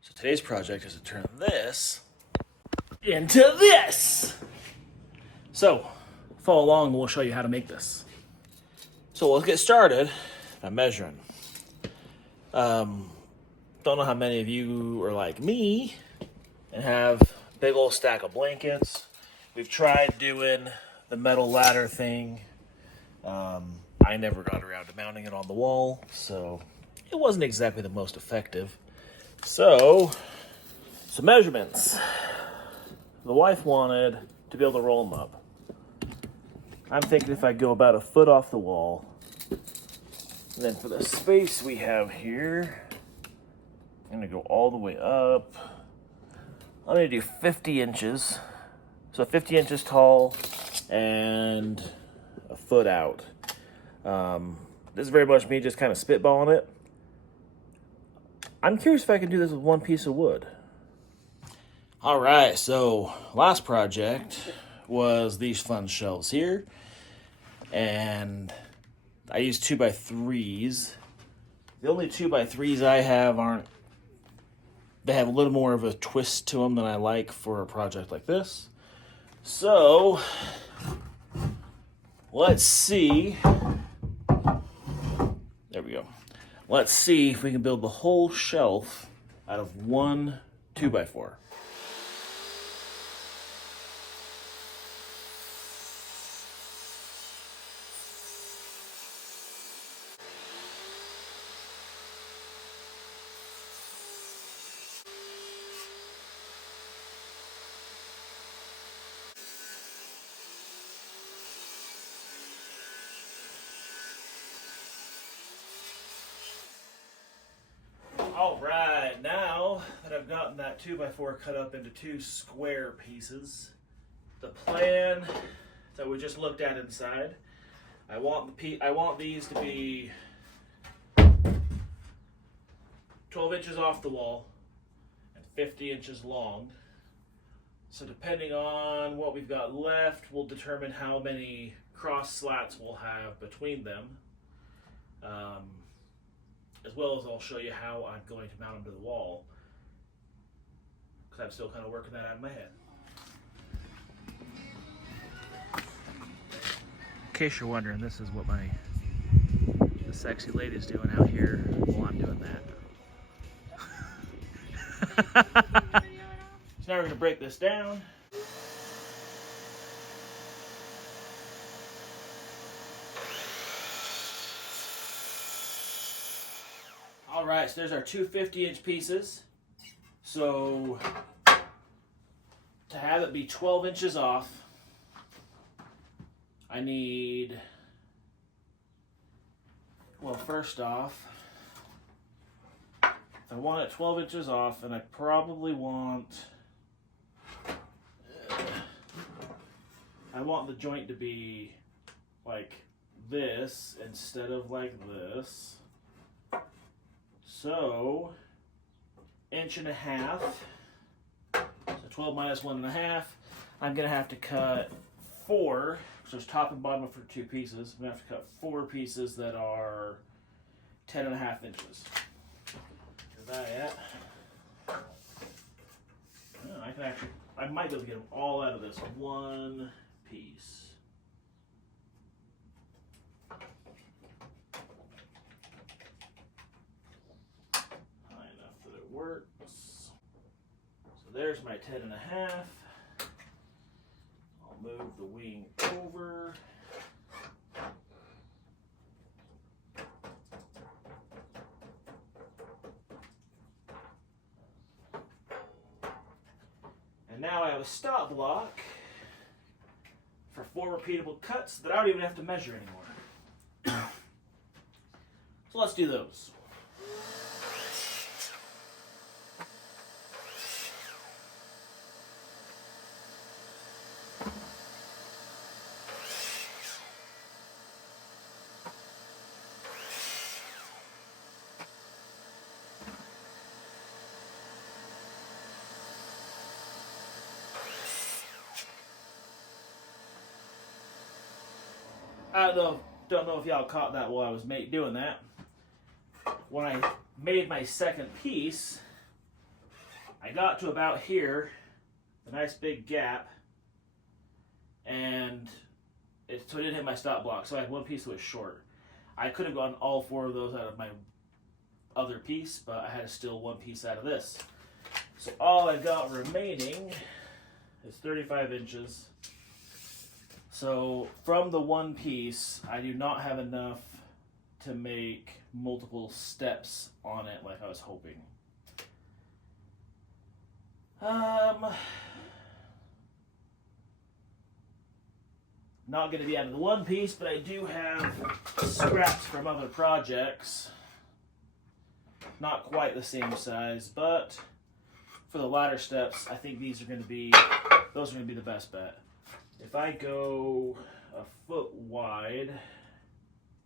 So today's project is to turn this into this. So follow along and we'll show you how to make this. So let's get started by measuring. Don't know how many of you are like me and have a big old stack of blankets. We've tried doing the metal ladder thing. I never got around to mounting it on the wall, so it wasn't exactly the most effective. So, some measurements. The wife wanted to be able to roll them up. I'm thinking if I go about a foot off the wall, and then for the space we have here, I'm gonna go all the way up. I'm gonna do 50 inches. So 50 inches tall and a foot out. This is very much me just kind of spitballing it. I'm curious if I can do this with one piece of wood. All right, so last project was these fun shelves here. And I used 2x3s. The only 2x3s I have they have a little more of a twist to them than I like for a project like this. So, let's see. There we go. Let's see if we can build the whole shelf out of one 2x4. All right, now that I've gotten that 2x4 cut up into two square pieces, the plan that we just looked at inside, I want these to be 12 inches off the wall and 50 inches long. So depending on what we've got left, we'll determine how many cross slats we'll have between them. As well as I'll show you how I'm going to mount them to the wall, because I'm still kind of working that out in my head. In case you're wondering, this is what the sexy lady's doing out here while I'm doing that. So now we're going to break this down. All right, so there's our two 50-inch pieces. So to have it be 12 inches off, I need, well, first off, I want it 12 inches off, and I probably want, I want the joint to be like this instead of like this. So, 1.5 inches. So 12 minus 1.5. I'm going to have to cut 4. So it's top and bottom for 2 pieces. I'm going to have to cut 4 pieces that are 10.5 inches. That. I might be able to get them all out of this one piece. Works. So there's my 10.5. I'll move the wing over. And now I have a stop block for 4 repeatable cuts that I don't even have to measure anymore. So let's do those. I don't know if y'all caught that while I was doing that. When I made my second piece, I got to about here, a nice big gap, and so it didn't hit my stop block, so I had one piece that was short. I could have gotten all 4 of those out of my other piece, but I had to steal one piece out of this. So all I got remaining is 35 inches. So from the one piece, I do not have enough to make multiple steps on it like I was hoping. Not going to be out of the one piece, but I do have scraps from other projects. Not quite the same size, but for the ladder steps, I think those are going to be the best bet. If I go a foot wide,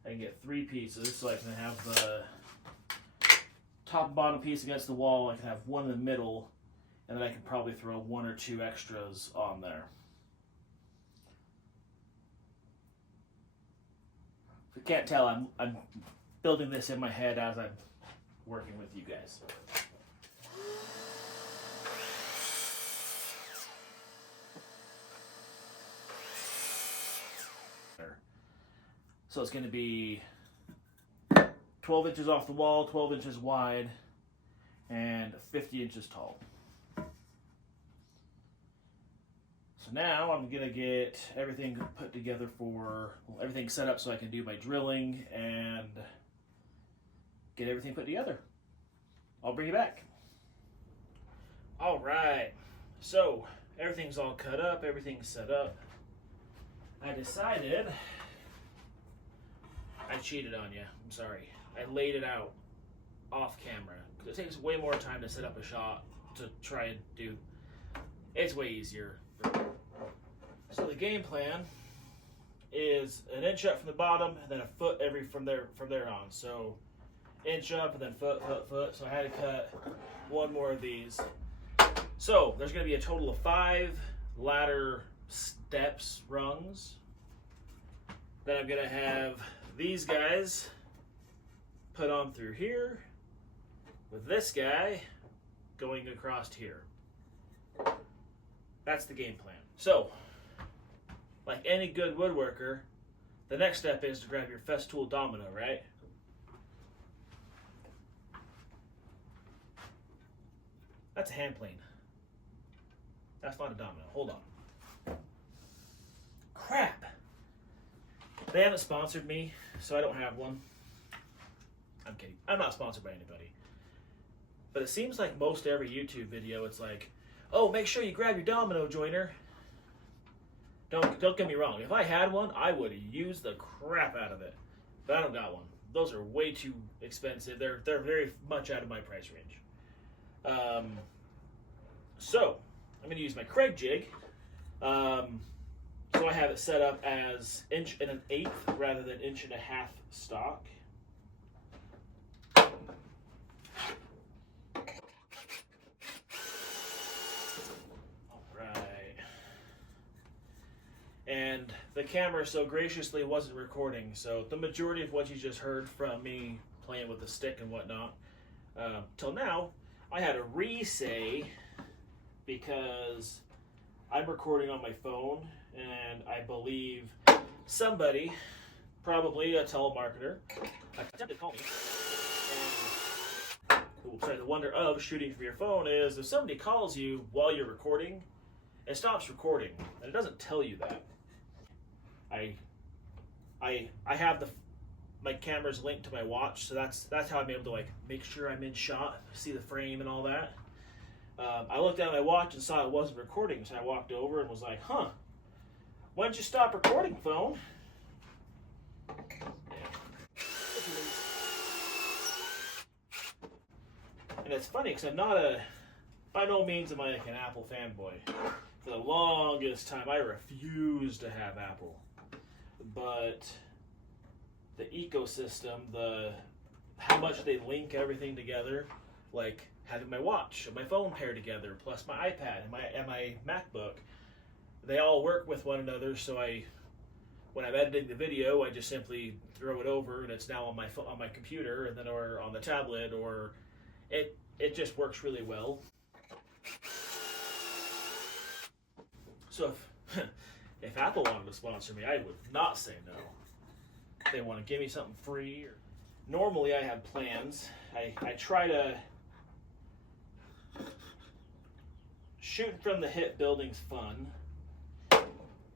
I can get 3 pieces, so I can have the top and bottom piece against the wall. I can have one in the middle, and then I can probably throw 1 or 2 extras on there. If you can't tell, I'm building this in my head as I'm working with you guys. So it's going to be 12 inches off the wall, 12 inches wide, and 50 inches tall. So now I'm going to get everything put together everything set up so I can do my drilling and get everything put together. I'll bring you back. All right, so everything's all cut up, everything's set up. I decided I cheated on you. I'm sorry. I laid it out off camera because it takes way more time to set up a shot to try and do. It's way easier. So the game plan is an inch up from the bottom, and then a foot from there on. So inch up and then foot. So I had to cut 1 more of these. So there's going to be a total of 5 ladder steps, rungs. Then I'm going to have these guys put on through here with this guy going across here. That's the game plan. So, like any good woodworker, the next step is to grab your Festool domino, right? That's a hand plane. That's not a domino. Hold on. Crap! They haven't sponsored me, so I don't have one. I'm kidding. I'm not sponsored by anybody. But it seems like most every YouTube video, it's like, oh, make sure you grab your domino joiner. Don't get me wrong. If I had one, I would use the crap out of it. But I don't got one. Those are way too expensive. They're very much out of my price range. So I'm going to use my Kreg jig. So I have it set up as 1 1/8 rather than 1 1/2 stock. Alright. And the camera so graciously wasn't recording, so the majority of what you just heard from me playing with the stick and whatnot, till now, I had a re-say because I'm recording on my phone. And I believe somebody, probably a telemarketer, attempted to call me. And the wonder of shooting from your phone is if somebody calls you while you're recording, it stops recording, and it doesn't tell you that. I have my camera's linked to my watch, so that's how I'm able to make sure I'm in shot, see the frame and all that. I looked at my watch and saw it wasn't recording, so I walked over and was like, huh. Why don't you stop recording, phone? And it's funny because I'm not by no means am I like an Apple fanboy. For the longest time, I refused to have Apple. But the ecosystem, how much they link everything together, like having my watch and my phone paired together, plus my iPad and my MacBook, they all work with one another, so when I'm editing the video, I just simply throw it over and it's now on my computer and then or on the tablet, or it just works really well. So if Apple wanted to sponsor me, I would not say no. They want to give me something free. Normally I have plans. I try to shoot from the hip. Building's fun,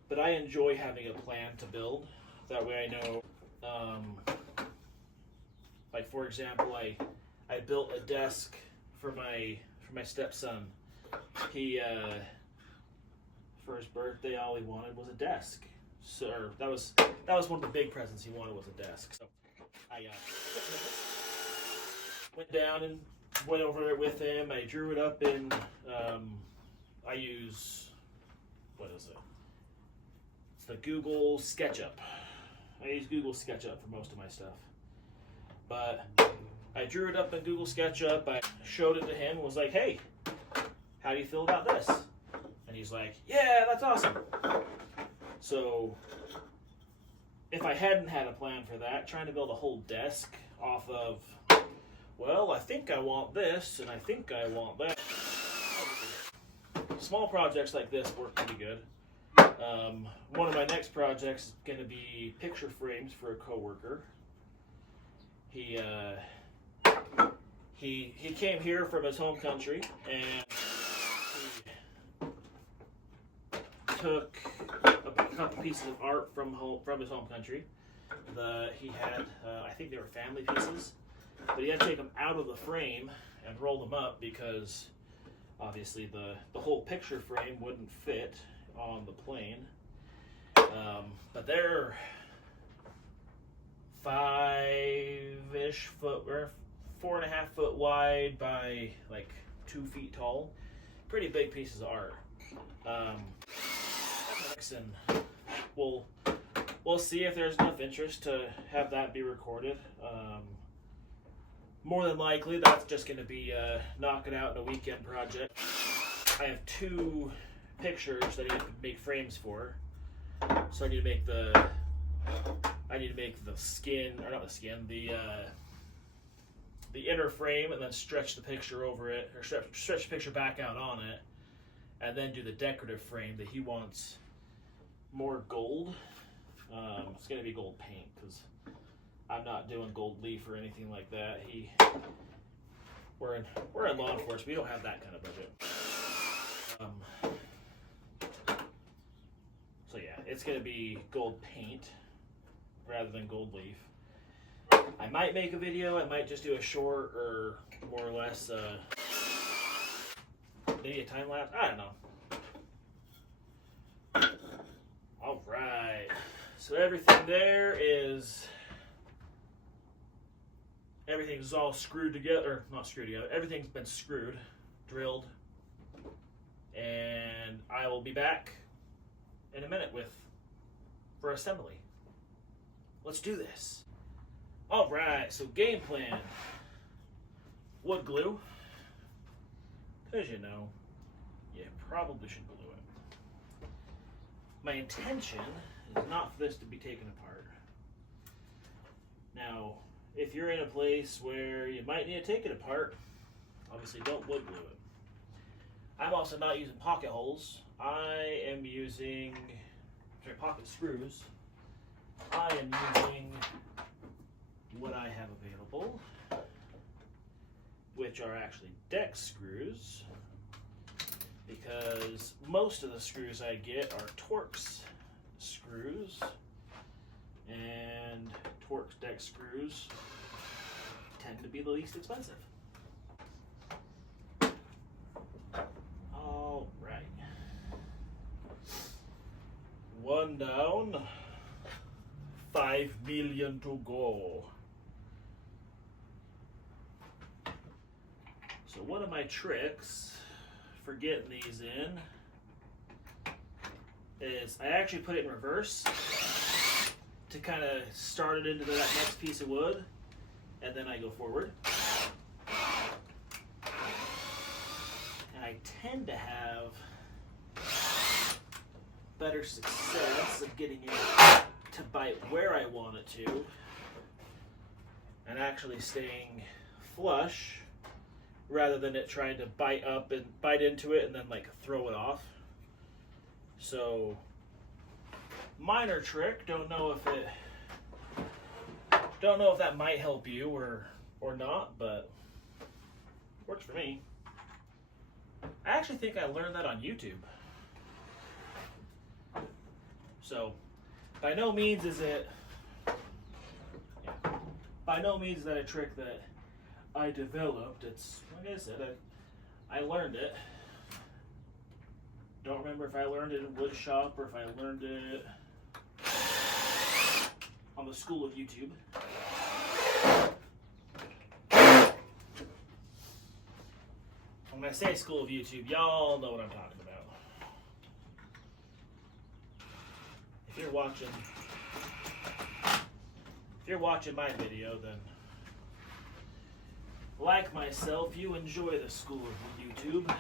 but I enjoy having a plan to build. That way I know, like for example, I built a desk for my stepson. He for his birthday, all he wanted was a desk. So that was one of the big presents he wanted, was a desk. So I went down and went over it with him. I drew it up in, I use, what is it? It's the Google SketchUp. I use Google SketchUp for most of my stuff. But I drew it up in Google SketchUp. I showed it to him, was like, hey, how do you feel about this? And he's like, yeah, that's awesome. So if I hadn't had a plan for that, trying to build a whole desk off of, well, I think I want this, and I think I want that. Small projects like this work pretty good. One of my next projects is going to be picture frames for a coworker. He came here from his home country, and he took a couple pieces of art from his home country. He had, I think they were family pieces, but he had to take them out of the frame and roll them up because obviously the whole picture frame wouldn't fit on the plane. But they're 5-ish foot, or 4.5 foot wide by like 2 feet tall. Pretty big pieces of art. And we'll see if there's enough interest to have that be recorded. More than likely, that's just going to be knock it out in a weekend project. I have 2 pictures that I have to make frames for. So I need to make the skin, or not the skin, the inner frame, and then stretch the picture over it, or stretch the picture back out on it, and then do the decorative frame that he wants more gold. It's going to be gold paint because I'm not doing gold leaf or anything like that. We're in law enforcement. We don't have that kind of budget. So yeah, it's going to be gold paint rather than gold leaf. I might make a video. I might just do a short, or more or less maybe a time lapse. I don't know. All right. So everything's all screwed together, or not screwed together. Everything's been screwed, drilled, and I will be back in a minute for assembly. Let's do this. All right, so game plan. Wood glue, because you probably should glue it. My intention is not for this to be taken apart. Now, if you're in a place where you might need to take it apart, obviously don't wood glue it. I'm also not using pocket holes. I am using pocket screws. I am using what I have available, which are actually deck screws, because most of the screws I get are Torx screws, and Torx deck screws tend to be the least expensive. All right. One down, 5 million to go. So one of my tricks for getting these in is I actually put it in reverse to kind of start it into that next piece of wood, and then I go forward. And I tend to have better success of getting it to bite where I want it to, and actually staying flush, rather than it trying to bite up and bite into it and then like throw it off. So, minor trick. Don't know if that might help you or not, but works for me. I actually think I learned that on YouTube. So, by no means is that a trick that I developed. It's, like I said, I learned it. Don't remember if I learned it in wood shop or if I learned it on the school of YouTube. When I say school of YouTube, y'all know what I'm talking about. If you're watching my video, then like myself, you enjoy the school of YouTube.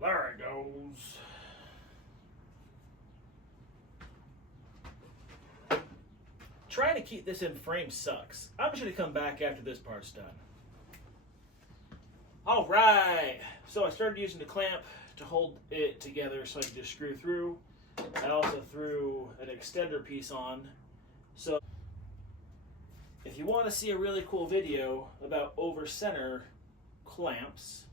There it goes. Trying to keep this in frame sucks. I'm just going to come back after this part's done. Alright, so I started using the clamp to hold it together so I could just screw through. I also threw an extender piece on. So if you want to see a really cool video about over center clamps,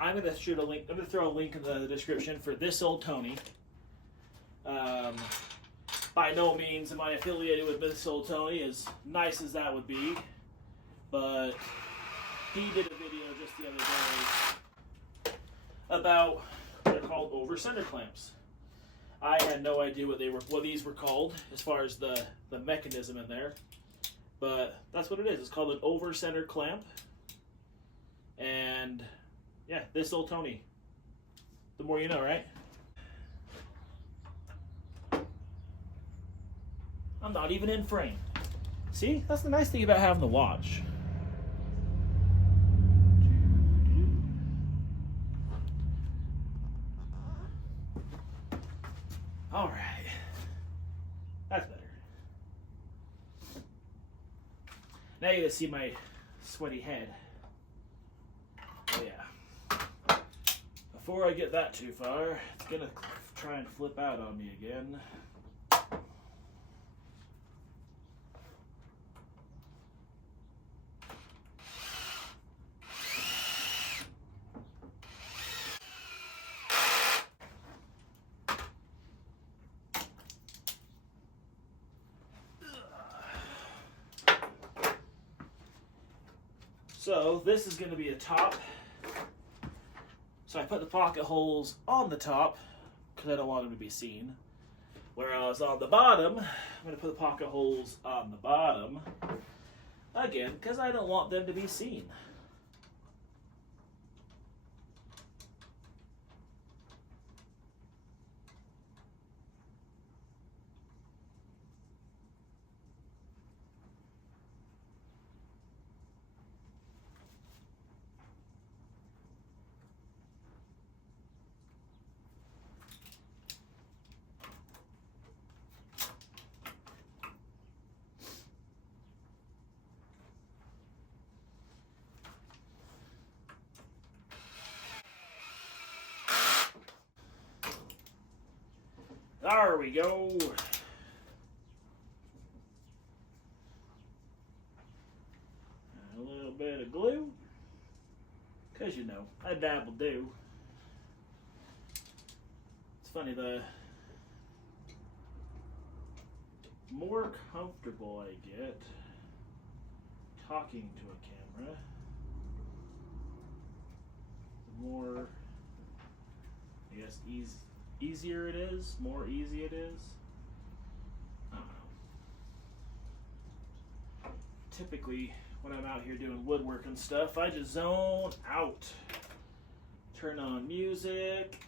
I'm going to shoot a link. I'm going to throw a link in the description for This Old Tony. By no means am I affiliated with This Old Tony, as nice as that would be, but he did a video just the other day about what they're called over center clamps. I had no idea what these were called as far as the mechanism in there, but that's what it is. It's called an over center clamp, and yeah, This Old Tony. The more you know, right? I'm not even in frame. See, that's the nice thing about having the watch. All right, that's better. Now you can see my sweaty head. Oh yeah. Before I get that too far, it's gonna try and flip out on me again. So this is going to be a top. So I put the pocket holes on the top because I don't want them to be seen. Whereas on the bottom, I'm going to put the pocket holes on the bottom again because I don't want them to be seen. There we go. A little bit of glue, because you know, I dabble do. It's funny, the more comfortable I get talking to a camera, the more, I guess, easier it is, more easy it is. I don't know. Typically, when I'm out here doing woodwork and stuff, I just zone out. Turn on music,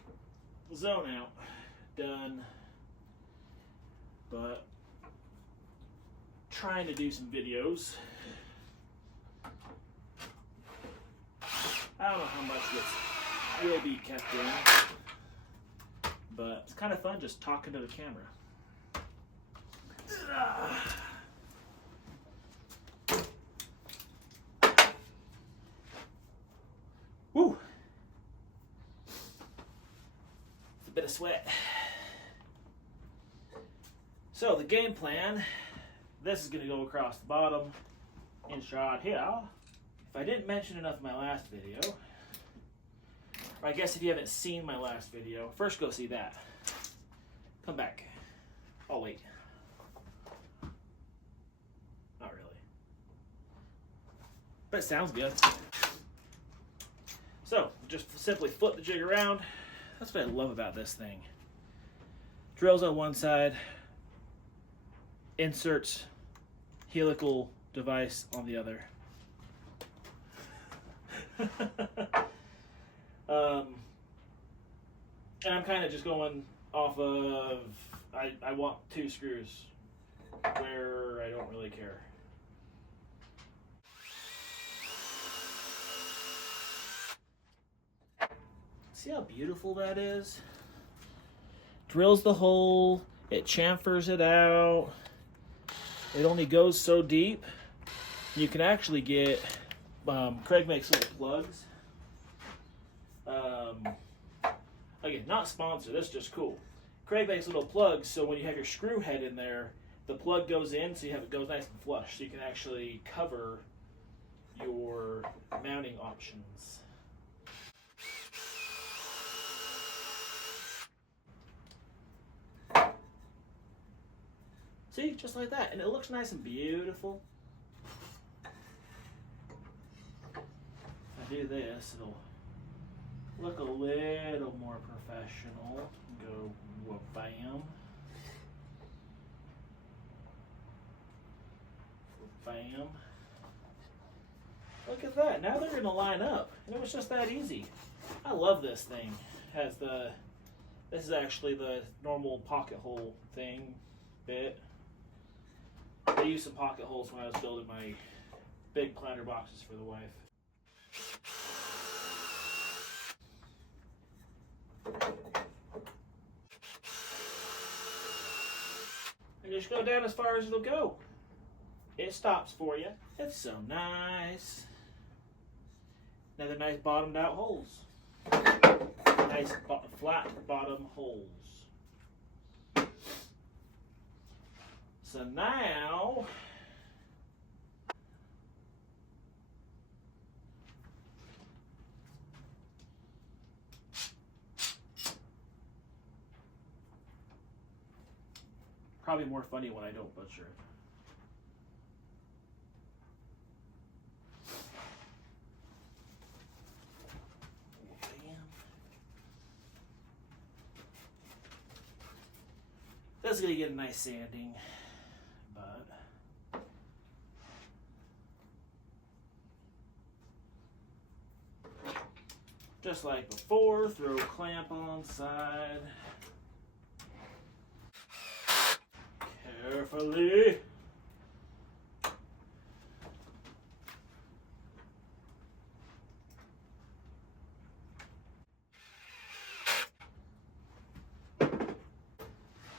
zone out. Done. But trying to do some videos. I don't know how much this will be kept in. But it's kind of fun just talking to the camera. Woo! It's a bit of sweat. So the game plan, this is going to go across the bottom in shot here. If I didn't mention enough in my last video, or I guess if you haven't seen my last video, first go see that. Come back. I'll wait. Not really. But it sounds good. So, just simply flip the jig around. That's what I love about this thing. Drills on one side, inserts helical device on the other. And I'm kind of just going off of, I want 2 screws where I don't really care. See how beautiful that is? Drills the hole, it chamfers it out. It only goes so deep. You can actually get, Craig makes little plugs. Again, not sponsored, that's just cool. Craig makes little plugs, so when you have your screw head in there, the plug goes in, so you have it goes nice and flush, so you can actually cover your mounting options. See, just like that, and it looks nice and beautiful. If I do this, it'll look a little more professional. Go bam. Bam. Look at that. Now they're going to line up. And it was just that easy. I love this thing. Has this is actually the normal pocket hole thing bit. I used some pocket holes when I was building my big planter boxes for the wife. And just go down as far as it'll go. It stops for you. It's so nice. Another nice bottomed out holes. Nice flat bottom holes. So now, probably more funny when I don't butcher it. This is going to get a nice sanding, but just like before, throw clamp on side. Carefully.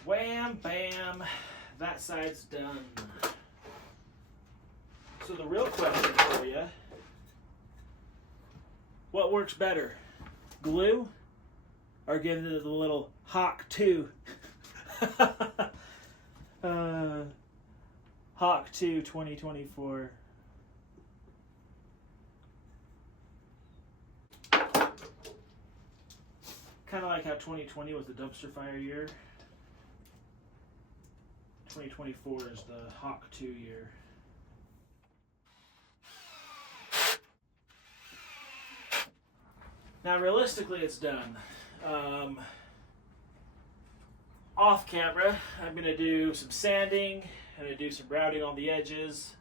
Wham, bam, that side's done. So the real question for you, what works better, glue or giving it a little Hawk 2? Hawk 2 2024. Kind of like how 2020 was the dumpster fire year. 2024 is the Hawk 2 year. Now realistically it's done. Off camera, I'm going to do some sanding, I'm going to do some routing on the edges,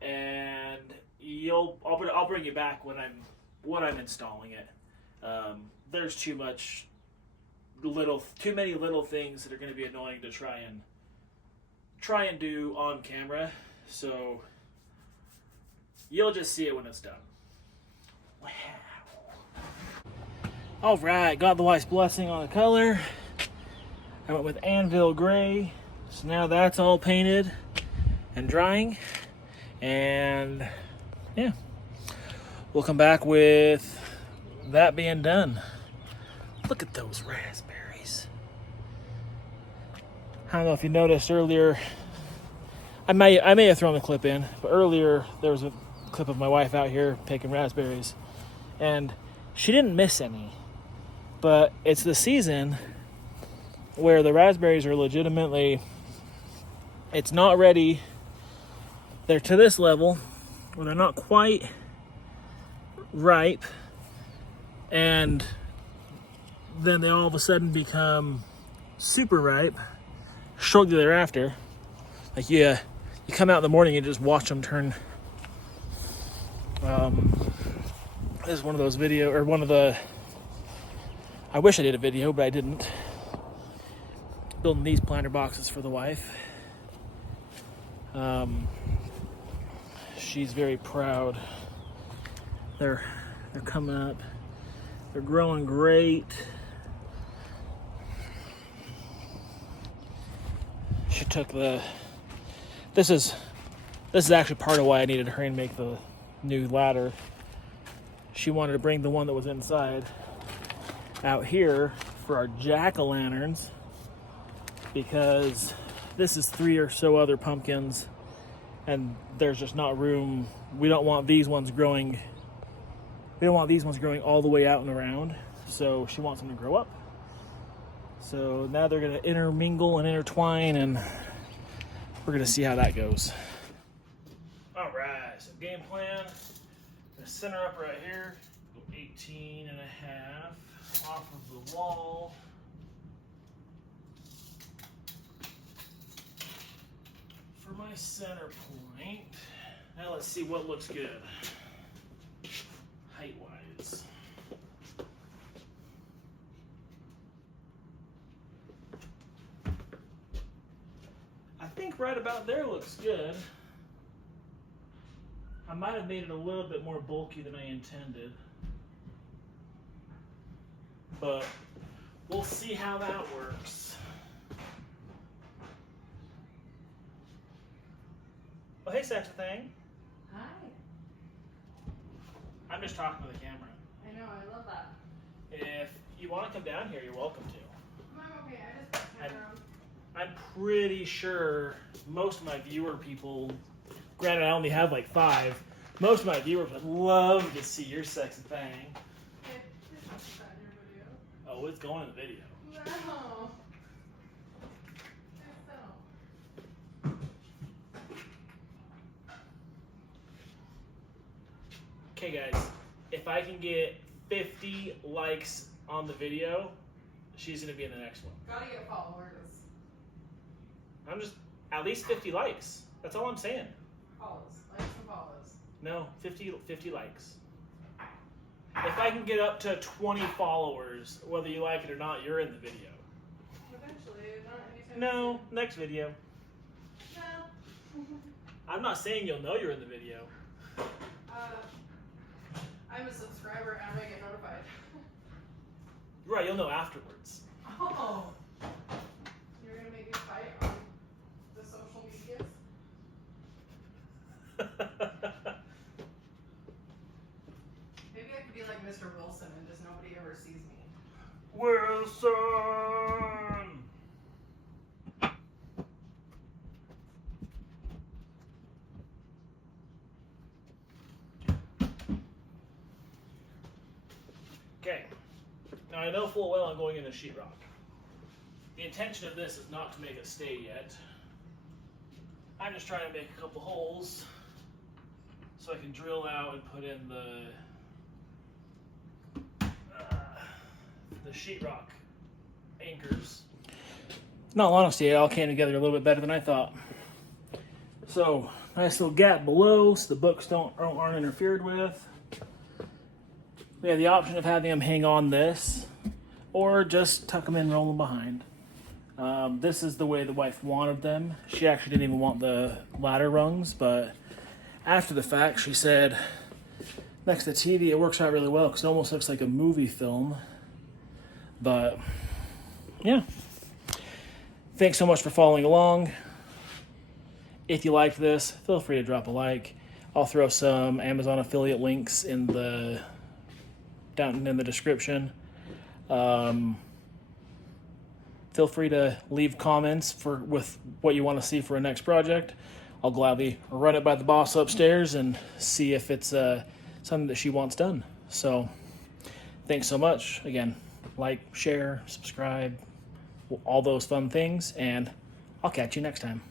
and I'll bring you back when I'm installing it. There's too many little things that are going to be annoying to try and do on camera, so you'll just see it when it's done. Wow. All right, got the wife's blessing on the color. I went with Anvil Gray, So now that's all painted and drying, and yeah, we'll come back with that being done. Look at those raspberries. I don't know if you noticed earlier, I may have thrown the clip in, but earlier there was a clip of my wife out here picking raspberries, and she didn't miss any. But it's the season where the raspberries are legitimately, it's not ready. They're to this level where they're not quite ripe, and then they all of a sudden become super ripe shortly thereafter. Like, yeah, you come out in the morning and just watch them turn. This is one of those video, or one of the, I wish I did a video, but I didn't. Building these planter boxes for the wife. She's very proud. They're coming up. They're growing great. She took the, this is actually part of why I needed to hurry and make the new ladder. She wanted to bring the one that was inside out here for our jack-o'-lanterns, because this is 3 or so other pumpkins and there's just not room. We don't want these ones growing. We don't want these ones growing all the way out and around. So she wants them to grow up. So now they're going to intermingle and intertwine, and we're going to see how that goes. All right, so game plan. The center up right here, go 18 and a half off of the wall. For my center point. Now let's see what looks good height-wise. I think right about there looks good. I might have made it a little bit more bulky than I intended, but we'll see how that works. Oh, hey, Sexy Thing. Hi. I'm just talking to the camera. I know, I love that. If you want to come down here, you're welcome to. I'm okay, I just turn around. I'm pretty sure most of my viewer people, granted I only have like 5, most of my viewers would love to see your sexy thing. Hey, it's not that in your video. Oh, it's going in the video. No. Okay guys, if I can get 50 likes on the video, she's gonna be in the next one. Gotta get followers. I'm just, at least 50 likes. That's all I'm saying. Follows. Likes and follows. No, 50 likes. If I can get up to 20 followers, whether you like it or not, you're in the video. Eventually, not anytime No, soon. next video. No. I'm not saying you'll know you're in the video. I'm a subscriber and I get notified. Right, you'll know afterwards. Oh. You're gonna make me fight on the social medias? Maybe I could be like Mr. Wilson and just nobody ever sees me. Wilson! Okay, now I know full well I'm going into sheetrock. The intention of this is not to make it stay yet. I'm just trying to make a couple holes so I can drill out and put in the sheetrock anchors. In all honesty, it all came together a little bit better than I thought. So, nice little gap below so the books aren't interfered with. We have the option of having them hang on this, or just tuck them in and roll them behind. This is the way the wife wanted them. She actually didn't even want the ladder rungs, but after the fact, she said, next to the TV, it works out really well because it almost looks like a movie film. But, yeah. Thanks so much for following along. If you liked this, feel free to drop a like. I'll throw some Amazon affiliate links down in the description. Feel free to leave comments with what you want to see for a next project. I'll gladly run it by the boss upstairs and see if it's something that she wants done. So thanks so much. Again, like, share, subscribe, all those fun things, and I'll catch you next time.